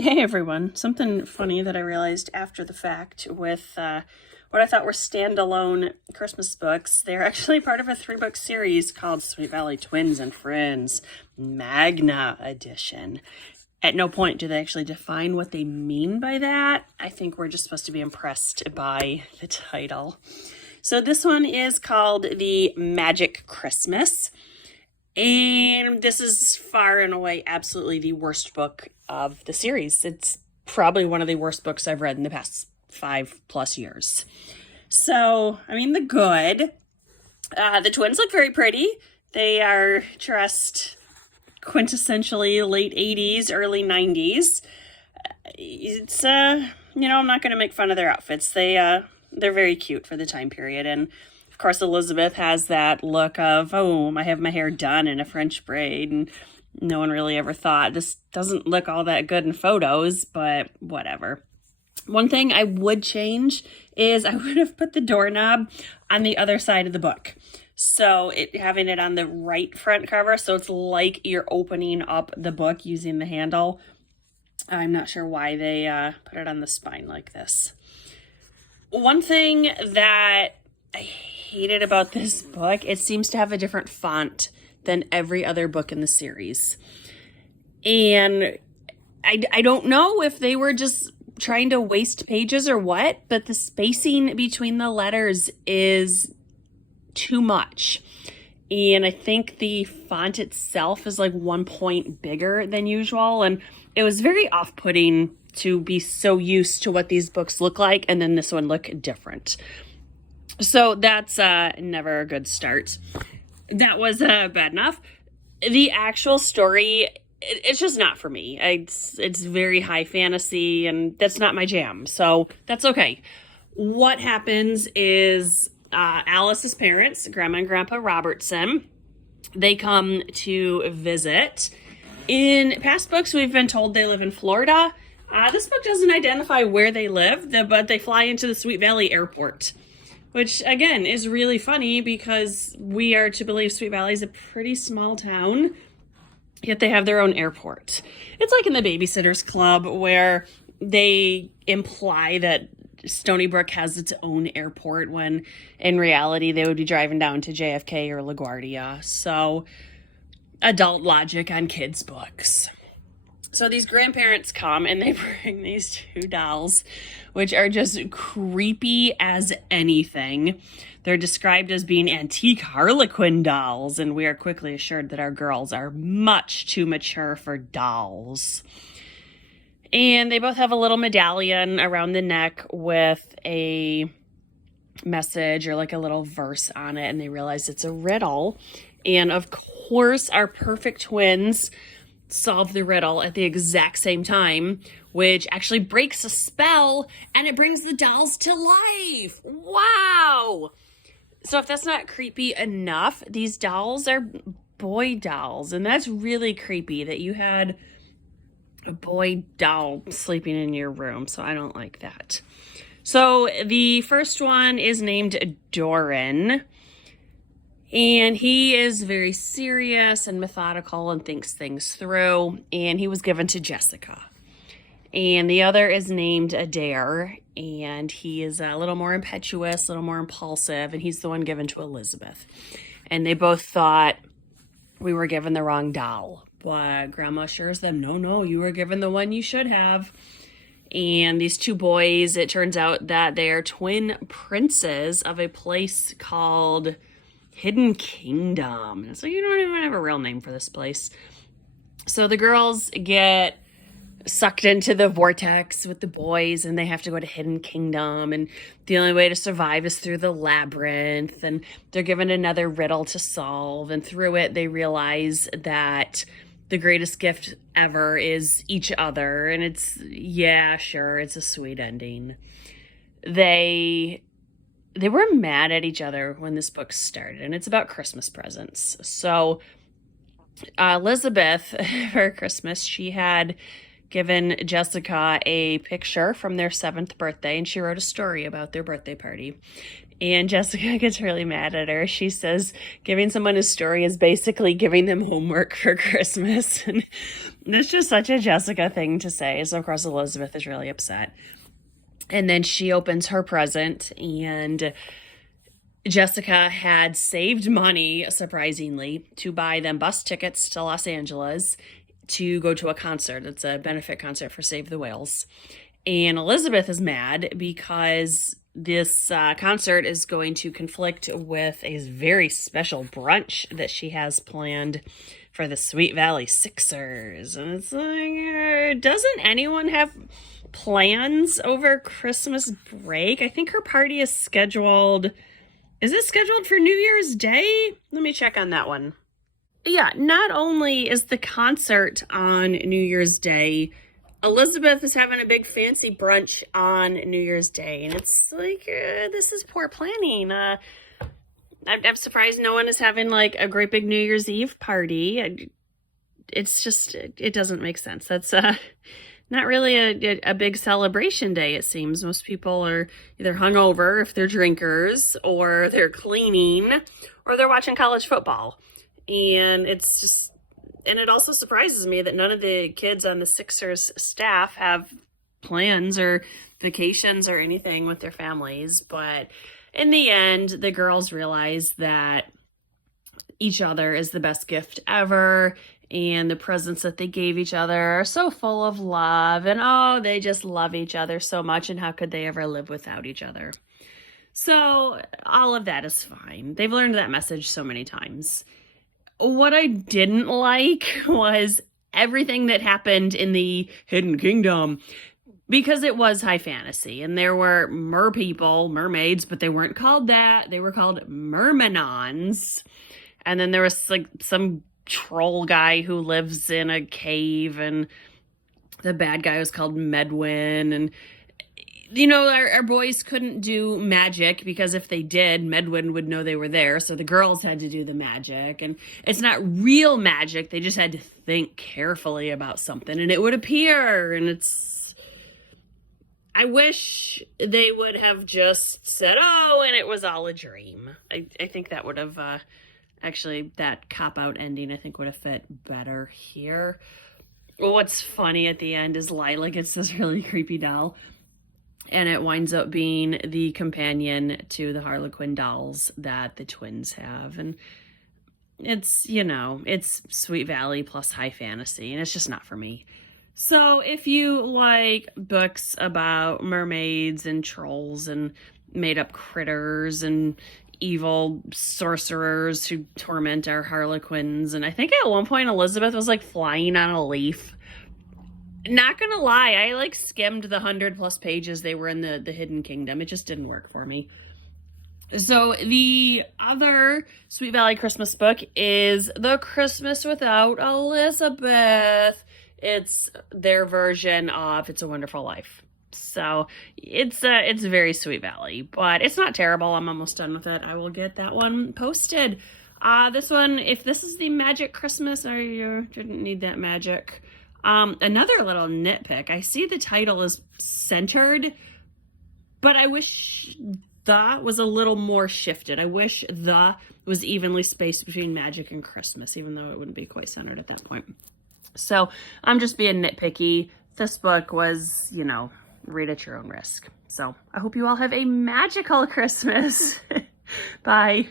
Hey everyone, something funny that I realized after the fact with what I thought were standalone Christmas books. They're actually part of a 3-book series called Sweet Valley Twins and Friends Magna Edition. At no point do they actually define what they mean by that. I think we're just supposed to be impressed by the title. So this one is called The Magic Christmas. And this is far and away absolutely the worst book of the series. It's probably one of the worst books I've read in the past 5+ years. So, the good. The twins look very pretty. They are dressed quintessentially late 80s, early 90s. It's, I'm not going to make fun of their outfits. They're very cute for the time period. And of course, Elizabeth has that look of, oh, I have my hair done in a French braid, and no one really ever thought this doesn't look all that good in photos, but whatever. One thing I would change is I would have put the doorknob on the other side of the book. So having it on the right front cover, so it's like you're opening up the book using the handle. I'm not sure why they put it on the spine like this. One thing that I hated about this book, it seems to have a different font than every other book in the series. And I don't know if they were just trying to waste pages or what, but the spacing between the letters is too much. And I think the font itself is like 1 point bigger than usual. And it was very off-putting to be so used to what these books look like, and then this one look different. So that's never a good start. That was bad enough. The actual story, it's just not for me. It's very high fantasy, and that's not my jam. So that's okay. What happens is Alice's parents, Grandma and Grandpa Robertson, they come to visit. In past books, we've been told they live in Florida. This book doesn't identify where they live, but they fly into the Sweet Valley Airport, which, again, is really funny because we are to believe Sweet Valley is a pretty small town, yet they have their own airport. It's like in the Babysitter's Club where they imply that Stony Brook has its own airport when in reality they would be driving down to JFK or LaGuardia. So, adult logic on kids' books. So these grandparents come and they bring these 2 dolls, which are just creepy as anything. They're described as being antique Harlequin dolls, and we are quickly assured that our girls are much too mature for dolls. And they both have a little medallion around the neck with a message or like a little verse on it, and they realize it's a riddle. And of course, our perfect twins solve the riddle at the exact same time, which actually breaks a spell and it brings the dolls to life. Wow! So if that's not creepy enough, these dolls are boy dolls, and that's really creepy that you had a boy doll sleeping in your room, so I don't like that. So the first one is named Doran, and he is very serious and methodical and thinks things through, and he was given to Jessica. And the other is named Adair, and he is a little more impetuous, a little more impulsive, and he's the one given to Elizabeth. And they both thought we were given the wrong doll, but Grandma assures them, no, you were given the one you should have. And these 2 boys, it turns out that they are twin princes of a place called Hidden Kingdom. So you don't even have a real name for this place. So the girls get sucked into the vortex with the boys, and they have to go to Hidden Kingdom, and the only way to survive is through the labyrinth, and they're given another riddle to solve, and through it they realize that the greatest gift ever is each other, and it's a sweet ending. They were mad at each other when this book started, and it's about Christmas presents. So Elizabeth, for Christmas, she had given Jessica a picture from their 7th birthday, and she wrote a story about their birthday party. And Jessica gets really mad at her. She says giving someone a story is basically giving them homework for Christmas. And it's just such a Jessica thing to say. So, of course, Elizabeth is really upset. And then she opens her present, and Jessica had saved money, surprisingly, to buy them bus tickets to Los Angeles to go to a concert. It's a benefit concert for Save the Whales. And Elizabeth is mad because this concert is going to conflict with a very special brunch that she has planned for the Sweet Valley Sixers. And it's like, doesn't anyone have plans over Christmas break? I think her party is scheduled. Is it scheduled for New Year's Day? Let me check on that one. Yeah, not only is the concert on New Year's Day, Elizabeth is having a big fancy brunch on New Year's Day, and it's like, this is poor planning. I'm surprised no one is having like a great big New Year's Eve party. It's just, it doesn't make sense. That's not really a big celebration day, it seems. Most people are either hungover if they're drinkers, or they're cleaning, or they're watching college football. And it's just, and it also surprises me that none of the kids on the Sixers staff have plans or vacations or anything with their families. But in the end, the girls realize that each other is the best gift ever. And the presents that they gave each other are so full of love. And oh, they just love each other so much. And how could they ever live without each other? So all of that is fine. They've learned that message so many times. What I didn't like was everything that happened in the Hidden Kingdom, because it was high fantasy and there were mermaids, but they weren't called that. They were called mermanons. And then there was like some troll guy who lives in a cave, and the bad guy was called Medwin. And you know, our boys couldn't do magic, because if they did, Medwin would know they were there. So the girls had to do the magic. And it's not real magic. They just had to think carefully about something and it would appear. And it's, I wish they would have just said, oh, and it was all a dream. I think that would have, actually, that cop-out ending, I think, would have fit better here. Well, what's funny at the end is Lila gets this really creepy doll, and it winds up being the companion to the Harlequin dolls that the twins have. And it's, you know, it's Sweet Valley plus high fantasy, and it's just not for me. So if you like books about mermaids and trolls and made-up critters and evil sorcerers who torment our Harlequins, and I think at one point Elizabeth was like flying on a leaf. Not gonna lie, I like skimmed the 100+ pages they were in the Hidden Kingdom. It just didn't work for me. So the other Sweet Valley Christmas book is The Christmas Without Elizabeth. It's their version of It's a Wonderful Life. So it's very Sweet Valley, but it's not terrible. I'm almost done with it. I will get that one posted. This one, if this is the magic Christmas, or you didn't need that magic. Another little nitpick. I see the title is centered, but I wish the was a little more shifted. I wish the was evenly spaced between magic and Christmas, even though it wouldn't be quite centered at that point. So I'm just being nitpicky. This book was, you know, read at your own risk. So I hope you all have a magical Christmas. Bye.